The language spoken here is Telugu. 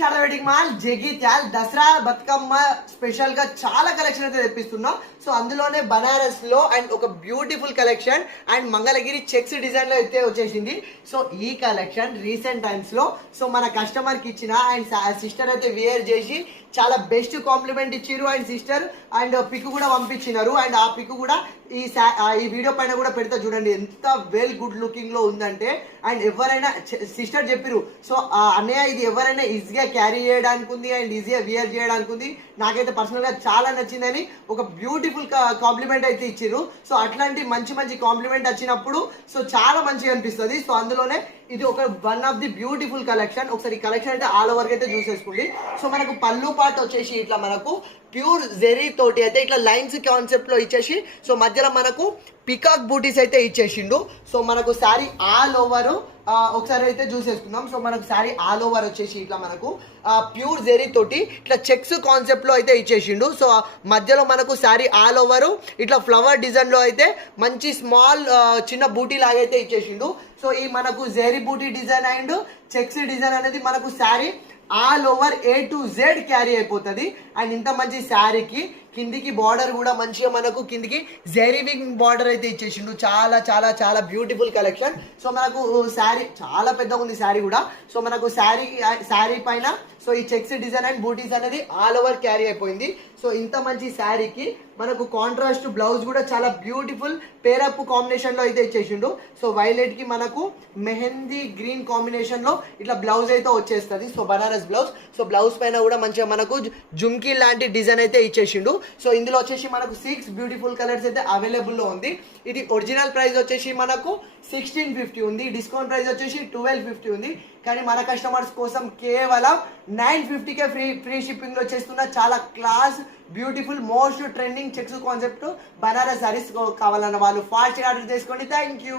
Sharada wedding mall Jagtial Dasara Bathukamma special గా చాలా కలెక్షన్ అయితే తెప్పిస్తున్నాం. సో అందులోనే బనారస్ లో అండ్ ఒక beautiful collection and Mangalagiri checks design లో అయితే వచ్చేసింది. సో ఈ కలెక్షన్ రీసెంట్ టైమ్స్ లో సో మన కస్టమర్ కి ఇచ్చిన అండ్ సిస్టర్ అయితే వేర్ చేసి చాలా బెస్ట్ కాంప్లిమెంట్ ఇచ్చారు అండ్ సిస్టర్ అండ్ పిక్ కూడా పంపించినారు. అండ్ ఆ పిక్ కూడా ఈ వీడియో పైన కూడా పెడతా చూడండి, ఎంత వెల్ గుడ్ లుకింగ్ లో ఉందంటే. అండ్ ఎవరైనా సిస్టర్ చెప్పారు, సో అన్నయ్య ఇది ఎవరైనా ఈజీగా క్యారీ చేయడానికి ఉంది అండ్ ఈజీగా వియర్ చేయడానికి ఉంది, నాకైతే పర్సనల్ గా చాలా నచ్చిందని ఒక బ్యూటిఫుల్ కాంప్లిమెంట్ అయితే ఇచ్చారు. సో అట్లాంటి మంచి మంచి కాంప్లిమెంట్ వచ్చినప్పుడు సో చాలా మంచిగా అనిపిస్తుంది. సో అందులోనే ఇది ఒక one of the beautiful collection. ఒకసారి కలెక్షన్ అయితే ఆల్ ఓవర్ అయితే చూసేసుకోండి. సో మనకు పళ్ళు పాటు వచ్చేసి ఇట్లా మనకు ప్యూర్ జెరీ తోటి అయితే ఇట్లా లైన్స్ కాన్సెప్ట్ లో ఇచ్చేసి సో మధ్యలో మనకు పికాక్ బూటీస్ అయితే ఇచ్చేసిండు. సో మనకు శారీ ఆల్ ఓవర్ ఒకసారి అయితే చూసేసుకుందాం. సో మనకు శారీ ఆల్ ఓవర్ వచ్చేసి ఇట్లా మనకు ప్యూర్ జెరీ తోటి ఇట్లా చెక్స్ కాన్సెప్ట్ లో అయితే ఇచ్చేసిండు. సో మధ్యలో మనకు శారీ ఆల్ ఓవర్ ఇట్లా ఫ్లవర్ డిజైన్ లో అయితే మంచి స్మాల్ చిన్న బూటీ లాగా అయితే ఇచ్చేసిండు. సో ఈ మనకు జెరీ బూటీ డిజైన్ అండ్ చెక్స్ డిజైన్ అనేది మనకు sari all over A to Z carry అయిపోతుంది. అండ్ ఇంత మంచి శారీకి కిందికి బార్డర్ కూడా మంచిగా మనకు కిందికి జెరీవింగ్ బార్డర్ అయితే ఇచ్చేసిండు. చాలా చాలా చాలా బ్యూటిఫుల్ కలెక్షన్. సో మనకు శారీ చాలా పెద్దగా ఉంది శారీ కూడా. సో మనకు శారీ పైన సో ఈ చెక్స్ డిజైన్ అండ్ బూటీస్ అనేది ఆల్ ఓవర్ క్యారీ అయిపోయింది. సో ఇంత మంచి శారీకి మనకు కాంట్రాస్ట్ బ్లౌజ్ కూడా చాలా బ్యూటిఫుల్ పేరప్ కాంబినేషన్ లో అయితే ఇచ్చేసిండు. సో వైలెట్ కి మనకు మెహందీ గ్రీన్ కాంబినేషన్ లో ఇట్లా బ్లౌజ్ అయితే వచ్చేస్తుంది. So Banaras blouse. So blouse పైన కూడా మంచిగా మనకు జుమ్కీ లాంటి డిజైన్ అయితే ఇచ్చేసిండు. సో ఇందులో వచ్చేసి మనకు 6 బ్యూటిఫుల్ కలర్స్ అయితే అవైలబుల్ లో ఉంది. ఇది ఒరిజినల్ ప్రైస్ వచ్చేసి మనకు 1650 ఉంది, డిస్కౌంట్ ప్రైస్ వచ్చేసి 1250 ఉంది. కానీ మన కస్టమర్స్ కోసం కేవలం 950కే ఫ్రీ షిప్పింగ్ లో చేస్తున్న చాలా class beautiful most trending checks concept Banaras saris కావాలన్న వాళ్ళు ఫాస్ట్ ఆర్డర్ చేసుకోండి. Thank you.